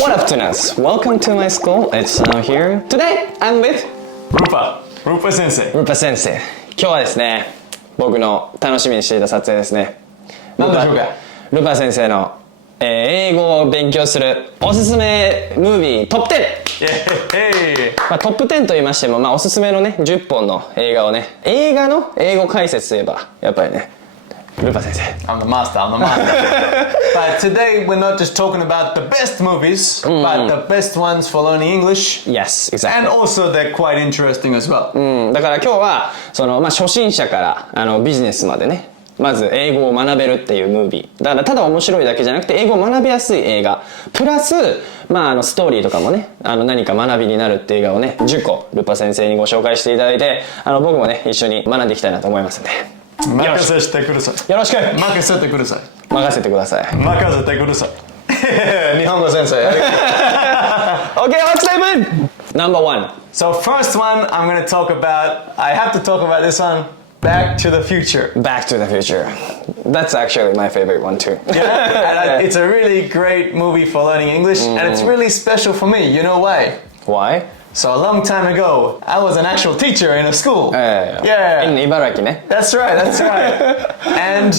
What up, tunas? Welcome to my school. It's now here. Today, I'm with Rupa 先生。ルパ先生。今日はですね、僕の楽しみにしていた撮影ですね。何でしょうか？ルパ先生の、英語を勉強するおすすめムービートップ10。トップ10と言いましても、おすすめのね10本の映画をね、映画の英語解説といえばやっぱりね、ルパ先生。I'm the master. But today we're not just talking about the best movies, but the best ones for learning English. Yes, exactly. And also they're quite interesting as well. だから今日はその、初心者からビジネスまでね、まず英語を学べるっていうムービーだからただ面白いだけじゃなくて英語を学びやすい映画プラス、ストーリーとかもね何か学びになるっていう映画をね10個ルパ先生にご紹介していただいて僕もね一緒に学んでいきたいなと思いますんで任せてください。よろしく任せてください。任せてください。任せてください。日本語先生。Okay, let's dive in! Number one. So first one I'm going to talk about, I have to talk about this one, Back to the Future. Back to the Future. That's actually my favorite one too. Yeah, and it's a really great movie for learning English, and it's really special for me. You know why? Why? So a long time ago, I was an actual teacher in a school. Yeah. In Ibarakiね。That's right. And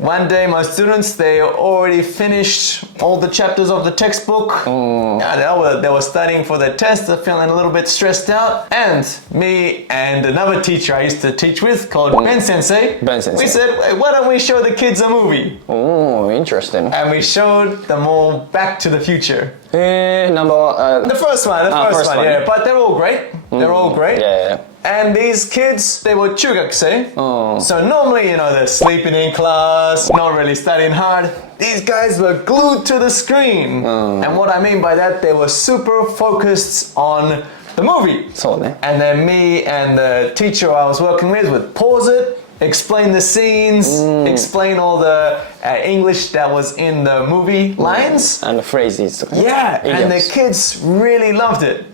one day my students, they already finished all the chapters of the textbook. Yeah, they were studying for the test, they're feeling a little bit stressed out. And me and another teacher I used to teach with called Ben Sensei. We said, hey, why don't we show the kids a movie? Oh, interesting. And we showed them all Back to the Future. The first one, yeah. But they're all great. They're all great. Yeah. And these kids, they were chugakusei. So normally, they're sleeping in class, not really studying hard. These guys were glued to the screen. And what I mean by that, they were super focused on the movie. And then me and the teacher I was working with would pause it, explain the scenes, explain all the English that was in the movie lines. And the phrases. Yeah, and the kids really loved it.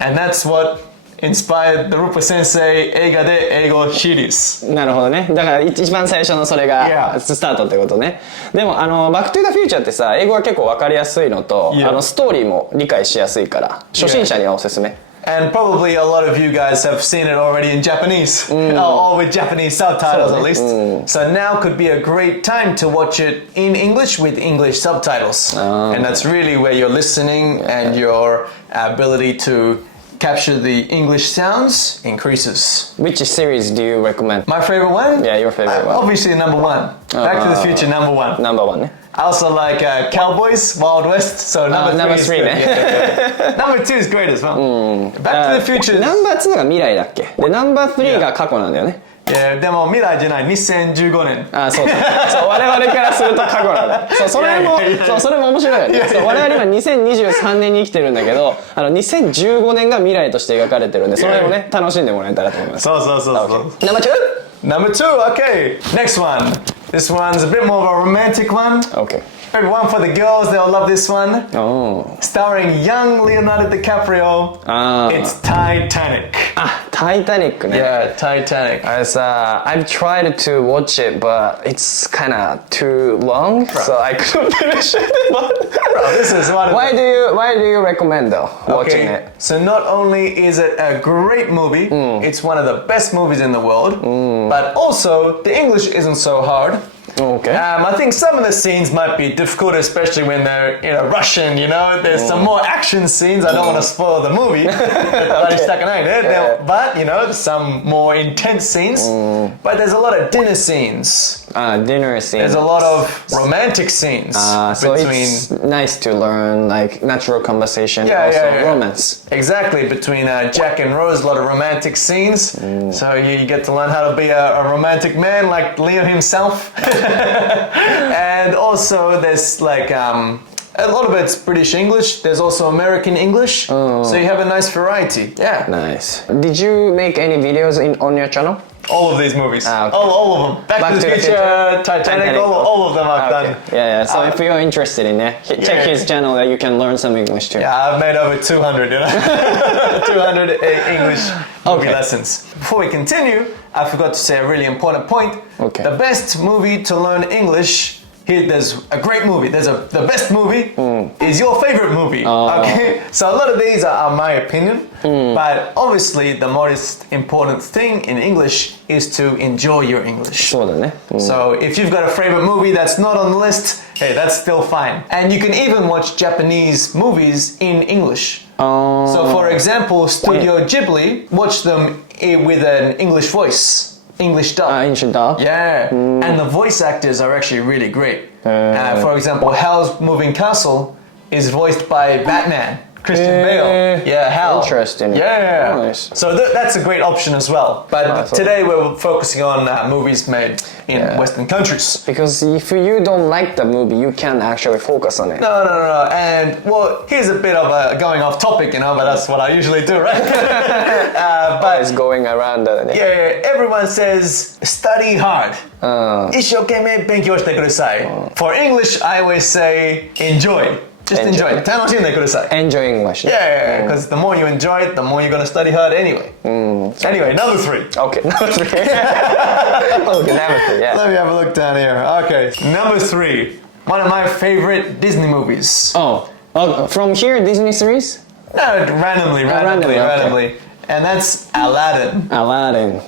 And that's what inspired the Rupa Sensei 映画で英語シリーズ。なるほどね。だから一番最初のそれがスタートってことね。でもバックトゥザフューチャーってさ、英語が結構わかりやすいのと、ストーリーも理解しやすいから、初心者にはおすすめ。And probably a lot of you guys have seen it already in Japanese, or with Japanese subtitles at least. So now could be a great time to watch it in English with English subtitles. And that's really where your listening and your ability to capture the English sounds increases. Which series do you recommend? My favorite one? Yeah, your favorite one. Obviously number one. Back to the Future, number one. Number one ね。I also like Cowboys, Wild West, so number three ね。Number two is great as well. Back to the Future. Number 2が未来だっけで、Number 3が過去なんだよね。いやでも未来じゃない2015年。そう我々からすると過去なんだ。それも面白いよね。我々今2023年に生きてるんだけど、2015年が未来として描かれてるんで、それをね楽しんでもらえたらと思います。そう。Number two, okay. Next one. This one's a bit more of a romantic one. Okay. Maybe one for the girls, they'll love this one. Starring young Leonardo DiCaprio. It's Titanic. Titanic ね。Yeah, Titanic. I've tried to watch it, but it's kind of too long, so I couldn't finish it. Bro, this is one. Why do you recommend though watching it? So not only is it a great movie, it's one of the best movies in the world, but also the English isn't so hard. Okay. I think some of the scenes might be difficult, especially when they're Russian, There's some more action scenes. I don't want to spoil the movie. But, some more intense scenes. But there's a lot of dinner scenes. Dinner scenes. There's a lot of romantic scenes. So it's nice to learn like natural conversation, romance. Exactly, between Jack and Rose, a lot of romantic scenes. So you get to learn how to be a romantic man like Leo himself. And also there's like a lot of it's British English. There's also American English. So you have a nice variety. Yeah. Nice. Did you make any videos on your channel? All of these movies. Okay. All of them. Back to the Future, Titanic, all of them I've done. Yeah. So if you're interested in it, check his channel that you can learn some English too. Yeah, I've made over 200, 200 English movie lessons. Before we continue, I forgot to say a really important point. Okay. The best movie to learn English there's a great movie. The best movie is your favorite movie. Okay, so a lot of these are my opinion, but obviously the most important thing in English is to enjoy your English. そうだね。So if you've got a favorite movie that's not on the list, hey, that's still fine. And you can even watch Japanese movies in English. So for example, Studio Ghibli, watch them with an English voice. English dub. English dub? Yeah. And the voice actors are actually really great. For example, Howl's Moving Castle is voiced by Batman, Christian Bale. Yeah, Hal. Interesting. Yeah. Nice. So that's a great option as well. But today we're focusing on movies made in Western countries. Because if you don't like the movie, you can't actually focus on it. No. And, well, here's a bit of a going off topic, but that's what I usually do, right? But It's going around. yeah, everyone says study hard. 一生懸命勉強してください. For English, I always say enjoy. Just enjoy. 楽しんでください. Enjoy English. Yeah, because the more you enjoy it, the more you're going to study hard anyway. Anyway, number 3. Okay, number 3. Okay, number 3, yeah. Let me have a look down here. Okay, number 3. One of my favorite Disney movies. Oh, from here, Disney series? No, randomly. Okay. And that's Aladdin. Aladdin.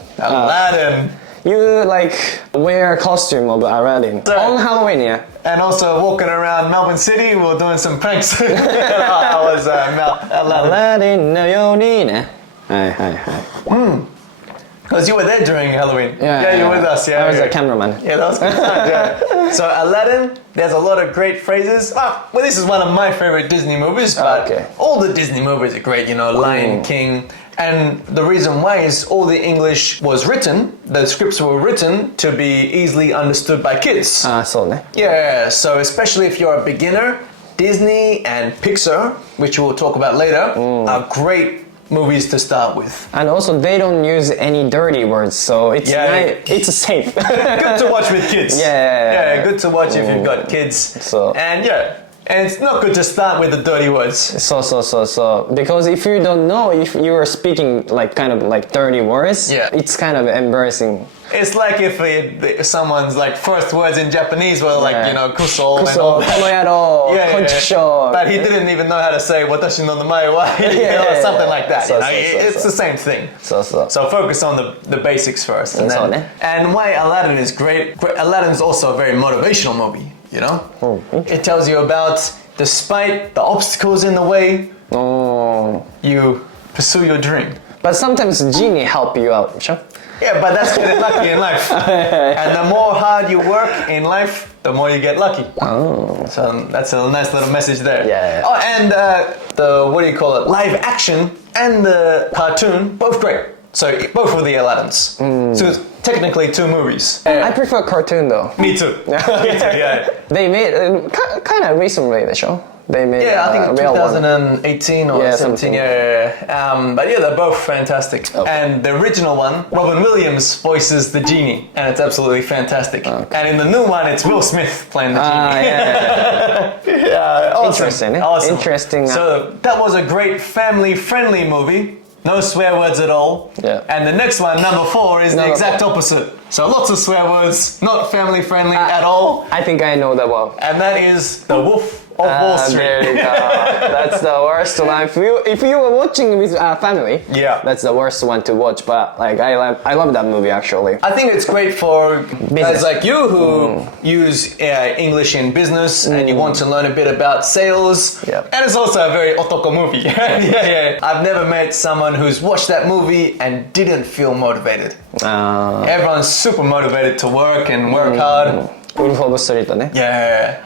You like wear a costume of Aladdin on Halloween, yeah? And also walking around Melbourne City, we were doing some pranks. I was Aladdin. Aladdin のようにね。はい。Because you were there during Halloween. Yeah, you were with us. Yeah, I was a cameraman. Yeah, that was good times, yeah. So Aladdin, there's a lot of great phrases. Well, this is one of my favorite Disney movies, but all the Disney movies are great, Lion King. And the reason why is all the English was written, the scripts were written to be easily understood by kids. そうね。 Yeah, so especially if you're a beginner, Disney and Pixar, which we'll talk about later, are great movies to start with. And also they don't use any dirty words, so it's it's safe. Good to watch with kids. Yeah, good to watch if you've got kids. So and it's not good to start with the dirty words. So because if you don't know, if you are speaking like kind of like dirty words, it's kind of embarrassing. It's like if someone's like first words in Japanese were like, kuso and all that. この野郎、こんちくしょう。 But he didn't even know how to say watashi no namae wa, something like that. It's the same thing. So focus on the basics first. And why Aladdin is great. Aladdin is also a very motivational movie, It tells you about despite the obstacles in the way, you pursue your dream. But sometimes genie help you out, sure? Yeah, but that's getting lucky in life. And the more hard you work in life, the more you get lucky. So that's a nice little message there. Yeah. Oh, and the live action and the cartoon, both great. So both of the Aladdins. So it's technically 2 movies. I prefer cartoon though. Me too. Yeah. They made kind of recently, the show. They made I think real 2018 or 17. But they're both fantastic. And the original one, Robin Williams voices the genie, and it's absolutely fantastic. And in the new one, it's Will Smith playing the genie. Awesome. Interesting. Awesome. Interesting. So that was a great family-friendly movie. No swear words at all. Yeah. And the next one, number 4, is the exact opposite. So lots of swear words, not family-friendly at all. I think I know that one. And that is The Wolf of Wall Street. There you go. That's the worst one. If you were watching with family, that's the worst one to watch. But like I love that movie actually. I think it's great for guys like you who use English in business and you want to learn a bit about sales. Yeah. And it's also a very otoko movie. I've never met someone who's watched that movie and didn't feel motivated. Everyone's super motivated to work and work hard. ウルフ・オブ・ストリートね。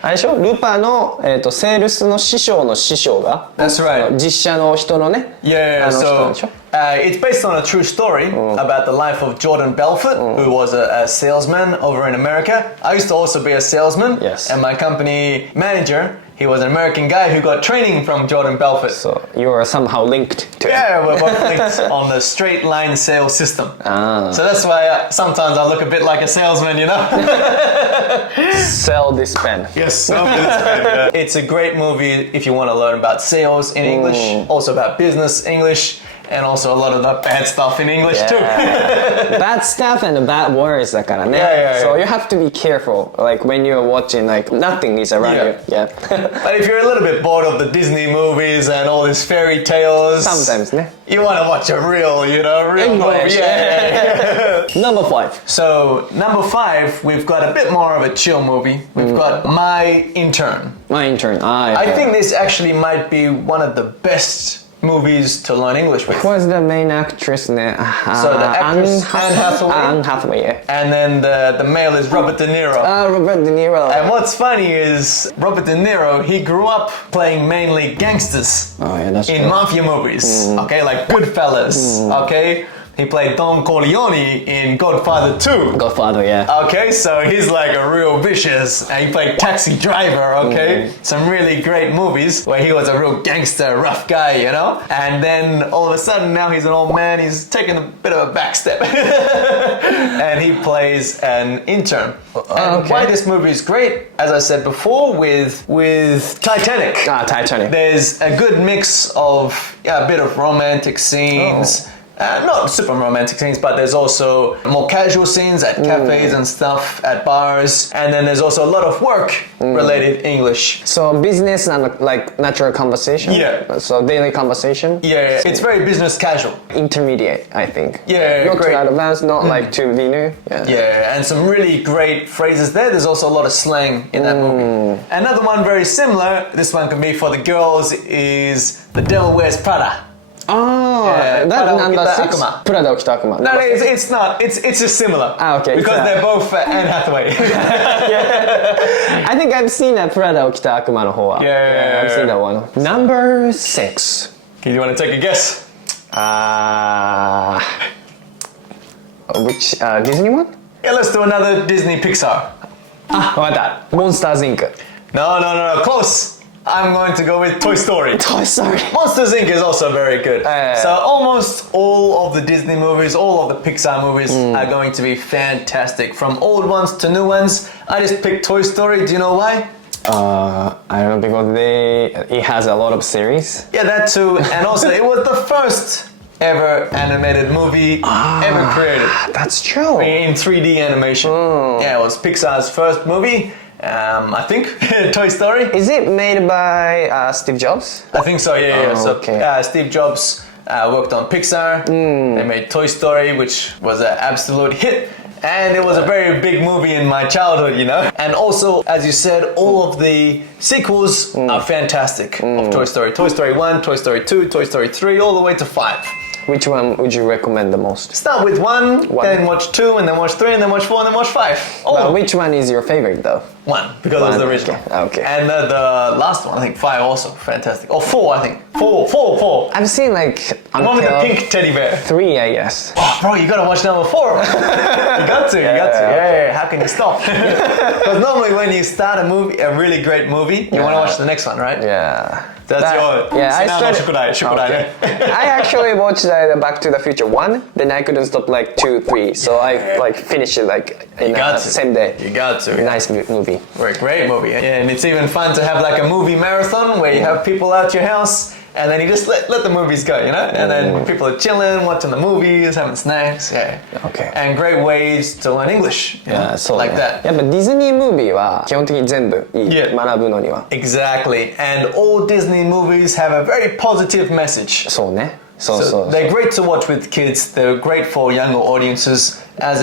あれでしょルパの、セールスの師匠の師匠が That's right. 実写の人のね。So it's based on a true story about the life of Jordan Belfort, who was a salesman over in America. I used to also be a salesman, and my company manager, he was an American guy who got training from Jordan Belfort. So you are somehow linked to him. We're both linked on the straight line sales system. So that's why sometimes I look a bit like a salesman, Sell this pen. Yes, sell this pen. It's a great movie if you want to learn about sales in English, also about business English. and also a lot of the bad stuff in English too. Bad stuff and the bad words だからね。Yeah. So you have to be careful. Like when you're watching, like nothing is around you. Yeah. But if you're a little bit bored of the Disney movies and all these fairy tales, Sometimes ね。you want to watch a real English. movie. Yeah. Number 5. So number 5, we've got a bit more of a chill movie. We've got My Intern. My Intern. I think this actually might be one of the best movies to learn English with. Who was the main actress ね。So the actress Anne Hathaway. Anne Hathaway, yeah. And then the male is Robert De Niro. Robert De Niro. And what's funny is Robert De Niro, he grew up playing mainly gangsters Oh, yeah, that's in true. mafia movies, okay, like Goodfellas, okay? He played Don Corleone in Godfather 2. Godfather, yeah. Okay, so he's like a real vicious, and he played Taxi Driver, okay? Some really great movies where he was a real gangster, rough guy, you know? And then all of a sudden now he's an old man, he's taking a bit of a back step. And he plays an intern. And why this movie is great, as I said before, with Titanic. Titanic. There's a good mix of a bit of romantic scenes. Not super romantic scenes, but there's also more casual scenes at cafes and stuff, at bars. And then there's also a lot of work-related English. So business and like natural conversation? Yeah. So daily conversation? Yeah, it's very business casual. Intermediate, I think. Yeah, not great. too advanced, not like too beginner. Yeah, and some really great phrases there. There's also a lot of slang in that movie. Another one very similar, this one can be for the girls, is The Devil Wears Prada. Oh, that number 6. プラダを着た悪魔。No, it's not. It's just similar. Okay. Because they're both Anne Hathaway. I think I've seen that プラダを着た悪魔の方は。Yeah. I've seen that one. Number 6. Do you want to take a guess? Which Disney one? Yeah, let's do another Disney Pixar. わかった。Monsters Inc. No, close. I'm going to go with Toy Story. Toy Story. Monsters Inc. is also very good. So almost all of the Disney movies, all of the Pixar movies are going to be fantastic. From old ones to new ones. I just picked Toy Story. Do you know why? I don't know, because it has a lot of series. Yeah, that too. And also it was the first ever animated movie ever created. That's true. In 3D animation. Yeah, it was Pixar's first movie. I think Toy Story. Is it made by Steve Jobs? I think so. Yeah. So okay. Steve Jobs worked on Pixar. They made Toy Story, which was an absolute hit. And it was a very big movie in my childhood, you know. And also, as you said, all of the sequels are fantastic of Toy Story. Toy Story 1, Toy Story 2, Toy Story 3, all the way to 5. Which one would you recommend the most? Start with 1, then watch 2, and then watch 3, and then watch 4, and then watch 5. Well, which one is your favorite though? 1, because it was the original. Okay. And the last one, I think 5 also, fantastic. Or 4, I think. 4. I've seen like The one with the pink teddy bear. 3, I guess. Oh, bro, you gotta watch number 4. You got to. Yeah, how can you stop? Because normally when you start a movie, a really great movie, you wanna watch the next one, right? Yeah. That's your... Yeah, I started... Shukurai. I actually watched the Back to the Future 1, then I couldn't stop like 2, 3, so I like finished it like in the same day. You got to. Nice movie. Great movie. Yeah, and it's even fun to have like a movie marathon where you have people at your house and then you just let the movies go, you know? And then people are chilling, watching the movies, having snacks. Yeah. Okay. And great ways to learn English. Yeah, so like that. やっぱディズニームービーは基本的に全部いい、学ぶのには。 Exactly. And all Disney movies have a very positive message. そうね。So they're great to watch with kids. They're great for younger audiences as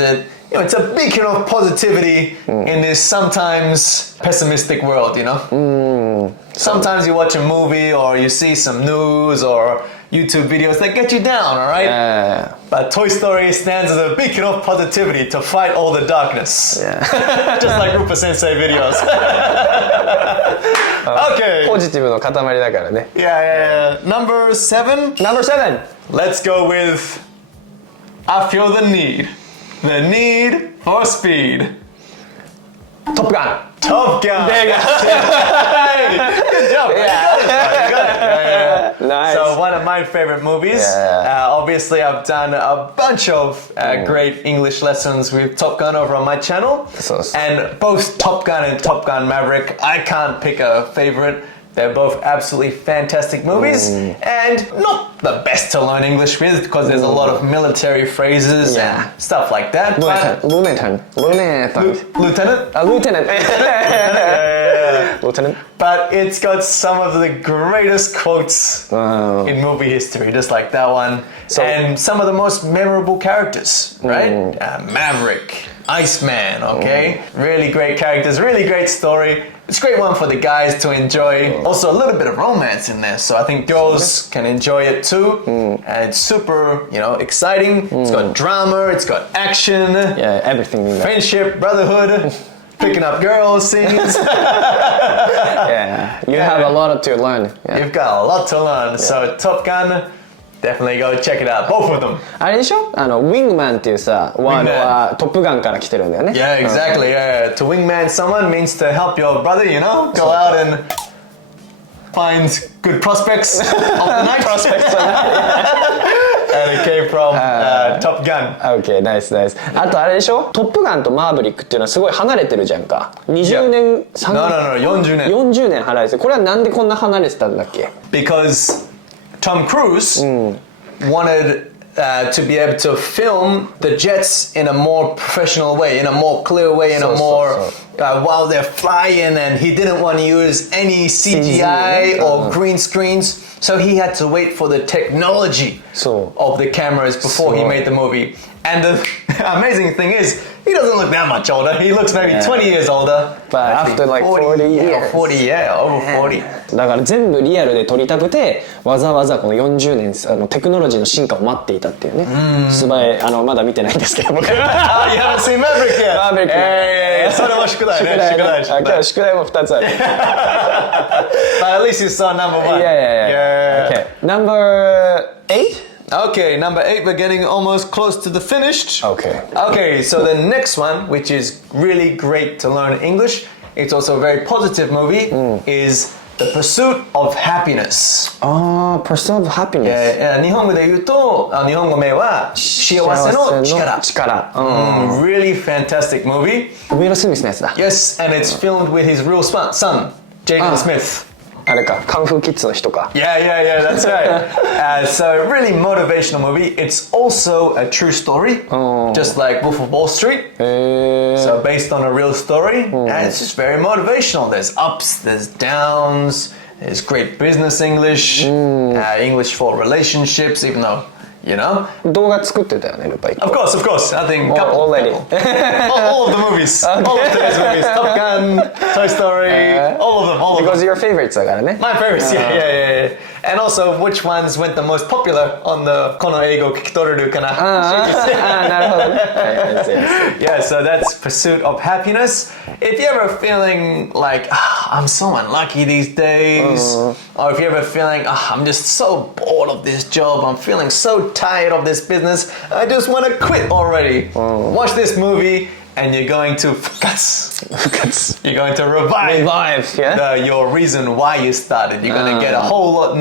it's a beacon of positivity in this sometimes pessimistic world, you know? Sometimes you watch a movie or you see some news or YouTube videos that get you down, all right? Yeah. But Toy Story stands as a beacon of positivity to fight all the darkness. Yeah. Just like Rupa Sensei videos. Okay. ポジティブの塊だからね。Yeah. Number 7. Number 7. Let's go with I feel the need. The need for speed. Top Gun. Top Gun. There you go. Good job. Yeah. You got it. Yeah. Nice. So one of my favorite movies. Yeah. Obviously, I've done a bunch of great English lessons with Top Gun over on my channel. So. And both Top Gun and Top Gun Maverick, I can't pick a favorite. They're both absolutely fantastic movies and not the best to learn English with because there's a lot of military phrases and stuff like that. Lieutenant. Lieutenant. But it's got some of the greatest quotes in movie history, just like that one. And some of the most memorable characters, right? Maverick, Iceman, okay? Really great characters, really great story. It's a great one for the guys to enjoy. Also a little bit of romance in there, so I think girls can enjoy it too. And it's super, exciting. It's got drama, it's got action. Yeah, everything in there. Friendship, brotherhood. Picking up girls scenes. You have a lot to learn. You've got a lot to learn. So Top Gun, definitely go check it out. Both of them. あれでしょwingman っていうさ、ワードはトップガンから来てるんだよね。Yeah, exactly. Yeah. To wingman someone means to help your brother, go out and find good prospects of the night. And it came from Top Gun. Okay, nice. あとあれでしょトップガンとマーヴリックっていうのはすごい離れてるじゃんか。20年、No, 40年。40年離れてる。これはなんでこんな離れてたんだっけ Because Tom Cruise wanted to be able to film the jets in a more professional way, in a more clear way, in a more while they're flying, and he didn't want to use any CGI or green screens, so he had to wait for the technology of the cameras before he made the movie. And the amazing thing is, he doesn't look that much older. He looks maybe 20 years older. But after like 40 years. 40, over 40. だから全部リアルで撮りたくてわざわざこの40年テクノロジーの進化を待っていたっていうね。素早いまだ見てないんですけど僕。You haven't seen Maverick yet? Maverick. それも宿題ね。今日宿題も2つある。But at least you saw number one. Yeah. Okay. Number 8? Okay, number 8, we're getting almost close to the finished. Okay, so the next one, which is really great to learn English, it's also a very positive movie, is The Pursuit of Happiness. Pursuit of Happiness. 日本語で言うと、日本語名は幸せの力。Really fantastic movie. ウィル・スミスのやつだ。Yes, and it's filmed with his real son, Jaden Smith. あれか、カンフーキッズの人か。Yeah, that's right. So a really motivational movie. It's also a true story, just like Wolf of Wall Street. So based on a real story, and it's just very motivational. There's ups, there's downs, there's great business English, English for relationships, even though, 動画作ってたよね、ルパイ。Of course. I think already. all of the movies, all of today's movies, Top Gun, Toy Story, all of them. Because your favorites だからね。My favorites, yeah. And also, which ones went the most popular on the この英語聞き取れるかな。なるほどね。Yeah, so that's Pursuit of Happiness. If you're ever feeling like, I'm so unlucky these days, or if you're ever feeling, I'm just so bored of this job, I'm feeling so tired of this business, I just want to quit already. Watch this movie and you're going to you're going to revive your reason why you started. You're going to get a whole lot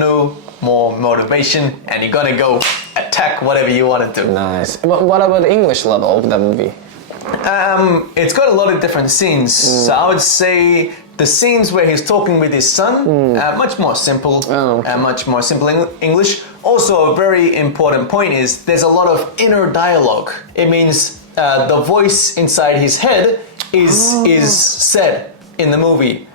more motivation, and you're going to go attack whatever you want to do. Nice. What about the English level of the movie? It's got a lot of different scenes. So I would say the scenes where he's talking with his son, much more simple, much more simple English. Also, a very important point is there's a lot of inner dialogue. It means the voice inside his head is said in the movie.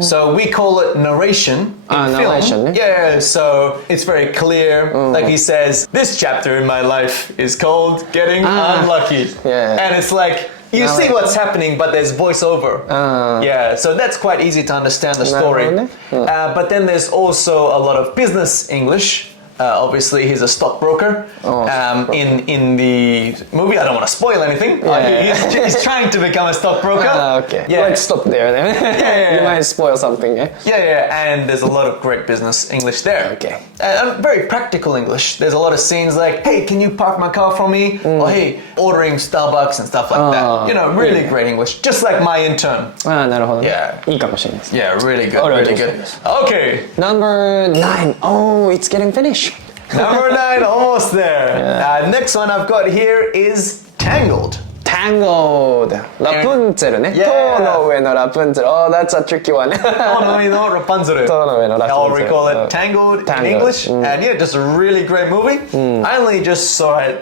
So we call it narration in film. Yeah, so it's very clear. Like he says, this chapter in my life is called Getting Unlucky. And it's like, you see what's happening, but there's voiceover. Yeah, so that's quite easy to understand the story. But then there's also a lot of business English. Obviously, he's a stockbroker. In the movie, I don't want to spoil anything. He's trying to become a stockbroker. Okay. Let's stop there then. You might spoil something. Yeah, and there's a lot of great business English there. Okay. Very practical English. There's a lot of scenes like, hey, can you park my car for me? Or hey, ordering Starbucks and stuff like that. Really great English. Just like my intern. なるほどね。Yeah. いいかもしれないです。Yeah, really good, really good. Okay. Number 9. Oh, it's getting finished. Number 9, almost there. Next one I've got here is Tangled. Tangled ラプンツェルね、 Yeah. 塔の上のラプンツェル Oh, that's a tricky one 塔の上のラプンツェル 塔の上のラプンツェル I'll recall it Tangled in English and yeah, just a really great movie. I only just saw it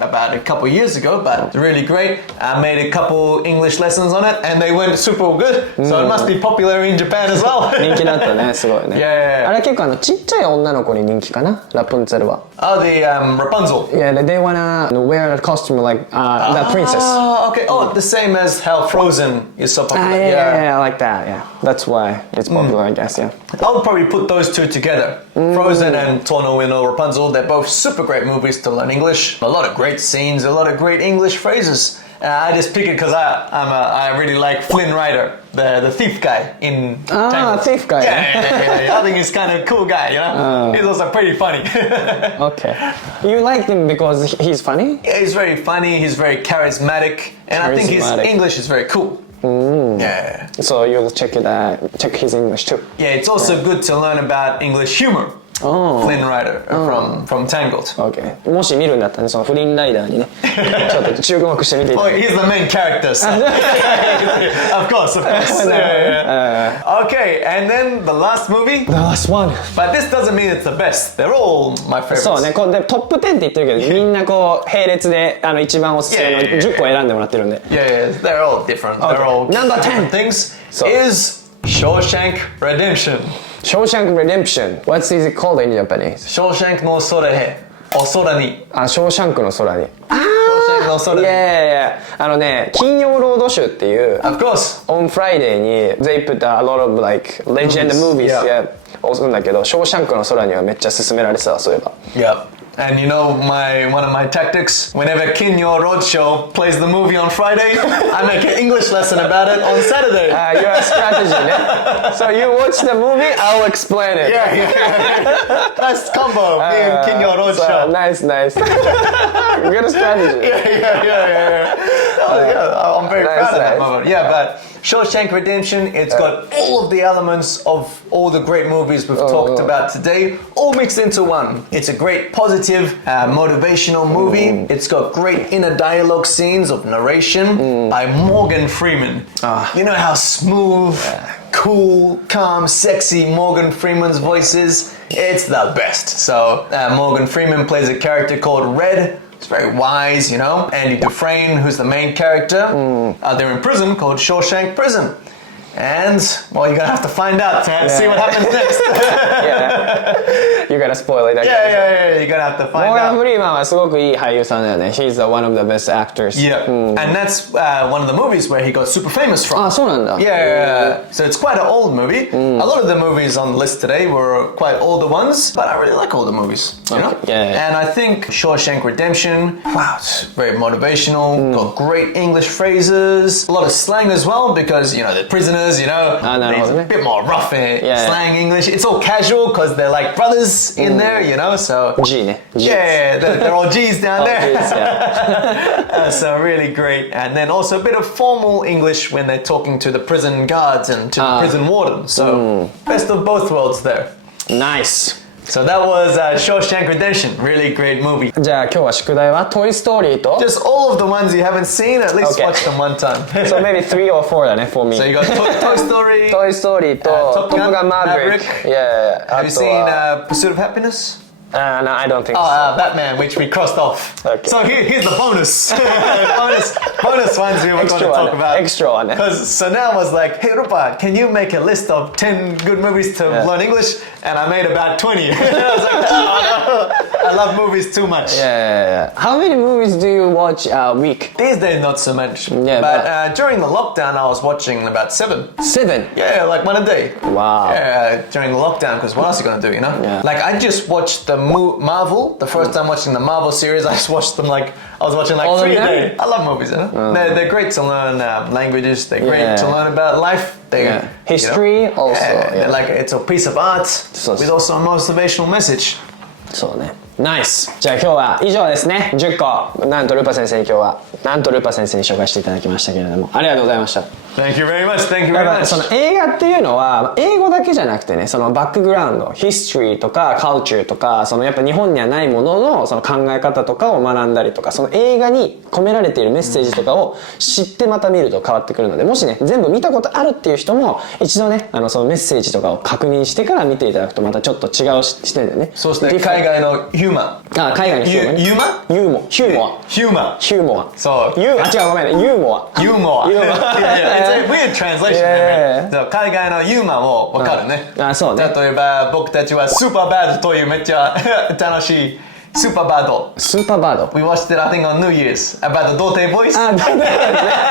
about a couple years ago, but really great. I made a couple English lessons on it and they went super good, so it must be popular in Japan as well. 人気だったね、すごいね。Yeah. あれ結構ちっちゃい女の子に人気かな、ラプンツェルは。Oh, the Rapunzel. Yeah, they wanna wear a costume like the princess. Oh, okay. Oh, the same as how Frozen is so popular. Yeah, I like that. Yeah, that's why it's popular, I guess. Yeah. I would probably put those two together. Frozen and Tono no Rapunzel. They're both super great movies to learn English. A lot of great scenes, a lot of great English phrases. I just pick it because I really like Flynn Rider, the thief guy in Tangled. Thief guy. Yeah. I think he's kind of a cool guy, you know? He's also pretty funny. Okay. You like him because he's funny? Yeah, he's very funny, he's very charismatic, and I think his English is very cool. Yeah. So you'll check his English too. Yeah, it's also good to learn about English humor. Flynn Rider from Tangled. Okay. もし見るんだったらね、そのフリンライダーにね、ちょっと注目してみていただ Oh, he's the main character. So. Of course. Yeah. Okay, and then the last movie. The last one. But this doesn't mean it's the best. They're all my favorites. そうね、これでトップ10って言ってるけど、みんなこう並列で一番おすすめの10個選んでもらってるんで。Yeah, they're all different. They're all Number 10 things. Is Shawshank Redemption. Shawshank Redemption. What is it called in Japanese? Shawshank no Sora he. O Sora ni. ショーシャンクの空に。Shawshank no Sora ni. Yeah. 金曜ロードショーっていう Of course. On Friday に They put a lot of like legend movies をするんだけど、ショーシャンクの空にはめっちゃ勧められてた、そういえば。Yep. And you know one of my tactics, whenever Kinyo Roadshow plays the movie on Friday, I make an English lesson about it on Saturday. Your strategy ね。So you watch the movie, I'll explain it. Yeah. Nice combo, me and Kinyo Roadshow. Nice. Good strategy. Yeah. Oh, yeah, I'm very proud of that moment. Yeah, but Shawshank Redemption, it's got all of the elements of all the great movies we've talked about today, all mixed into one. It's a great positive, motivational movie. It's got great inner dialogue scenes of narration by Morgan Freeman. You know how smooth, cool, calm, sexy Morgan Freeman's voice is? It's the best. So Morgan Freeman plays a character called Red. He's very wise, you know. Andy Dufresne, who's the main character, they're in prison called Shawshank Prison. And, well, you're going to have to find out to see what happens next. You're gonna spoil it. Yeah, you're going to have to find out. モーガン・フリーマンはすごくいい俳優さんだよね。He's one of the best actors. Yeah, and that's one of the movies where he got super famous from. あ、そうなんだ。Yeah, so it's quite an old movie. A lot of the movies on the list today were quite older ones, but I really like older movies, you know? Yeah. And I think Shawshank Redemption, wow, it's very motivational, got great English phrases, a lot of slang as well, because, you know, they're prisoners, you know, there's a bit more rough slang English. It's all casual because they're like brothers in there, you know, so... G ね。Yeah, they're all G's down there. G's, yeah. So really great. And then also a bit of formal English when they're talking to the prison guards and to the prison warden. So best of both worlds there. Nice. So that was Shawshank Redemption. Really great movie. じゃあ今日は宿題はトイ・ストーリーと Just all of the ones you haven't seen, at least watch them one time. So maybe 3 or 4だね for me. So you got Toy Story. トイ・ストーリーとトップガン・マーヴェリック。Yeah. Have you seen Pursuit of Happiness? No, I don't think so. Oh, Batman, which we crossed off. Okay. So here's the bonus. bonus ones we were going to talk about. Extra one. Because Sanel was like, hey Rupa, can you make a list of 10 good movies to learn English? And I made about 20. I was like, oh, no. I love movies too much. Yeah. How many movies do you watch a week? These days not so much. Yeah, but during the lockdown I was watching about 7. 7? Yeah, like one a day. Wow. Yeah, during the lockdown, because what else are you going to do, you know? Yeah. Like I just watched the Marvel, the first time watching the Marvel series, I just watched them like, I was watching like 3 days. I love movies, you know? They're great to learn languages, they're great to learn about life. History also. Yeah. Like it's a piece of art with also a motivational message. そうね。ナイス。じゃあ今日は以上ですね。10個。なんとルパ先生に今日は、なんとルパ先生に紹介していただきましたけれども、ありがとうございました。Thank you very much. Thank you だ very から much. その映画っていうのは英語だけじゃなくてね、そのバックグラウンド、history とか culture とか、そのやっぱ日本にはないもののその考え方とかを学んだりとか、その映画に込められているメッセージとかを知ってまた見ると変わってくるので、もしね全部見たことあるっていう人も一度ねそのメッセージとかを確認してから見ていただくとまたちょっと違う視点でね。そして海外のヒューマン。あ、海外のヒューマンね。ユーマユーモヒューモア。ヒューマン。ヒューモア。そう。あ、違うごめんね。ユーモア。ユーモア。ユーモア。It's a weird translation. Yeah. そう海外のユーマンを分かるね。あ、そうね。例えば僕たちはスーパーバードというめっちゃ楽しいスーパーバード。スーパーバード。We watched it I think on New Year's about the 童貞ボイス。あ、童貞ボイスね。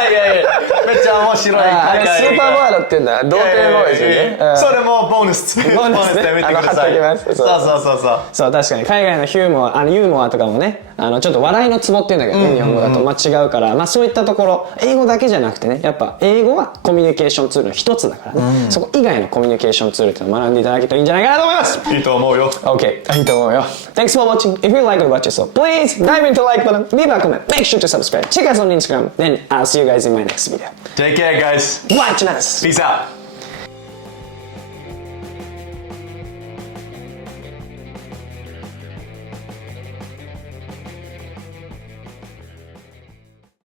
いやいやめっちゃ面白い海外スーパーバードって言うんだ。童貞ボイスね。それもボーナス。ボーナスで見てください。貼っときます。そう。そう確かに海外のヒューモア、ユーモアとかもね、ちょっと笑いのツボっていうんだけどね、日本語だとまあ違うから、まあそういったところ英語だけじゃなくてね、やっぱ英語はコミュニケーションツールの一つだからね、そこ以外のコミュニケーションツールっていうのを学んでいただけたらいいんじゃないかなと思います。いいと思うよ。OK、いいと思うよ。Thanks for watching. If you like what you saw, please dive into the like button, leave a comment, make sure to subscribe, check us on Instagram, then I'll see you guys in my next video. Take care guys. Watch us. Peace out.